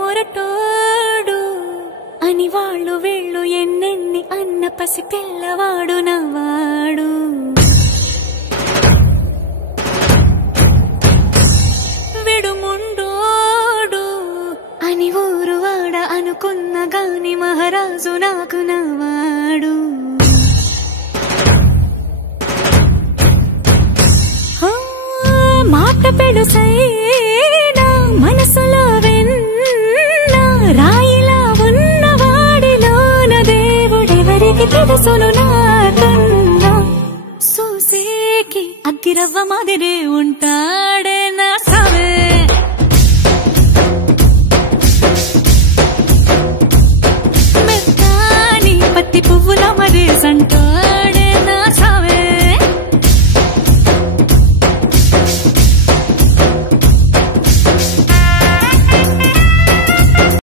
విడుమొరటోడు అని వాళ్ళు వీళ్ళు ఎన్నెన్ని అన్న పసి పిల్లవాడు నవ్వాడు. విడుముండోడు అని ఊరు వాడ అనుకున్న గాని మహారాజు నాకు నవ్వాడు. మాట పెడుసైనా మనసులో వెన్న రాయిలా ఉన్నవాడిలోన దేవుడెవరికి తెలుసును నాకన్నా. సూసేకి అగ్గిరవ్వ మాదిరే ఉంటా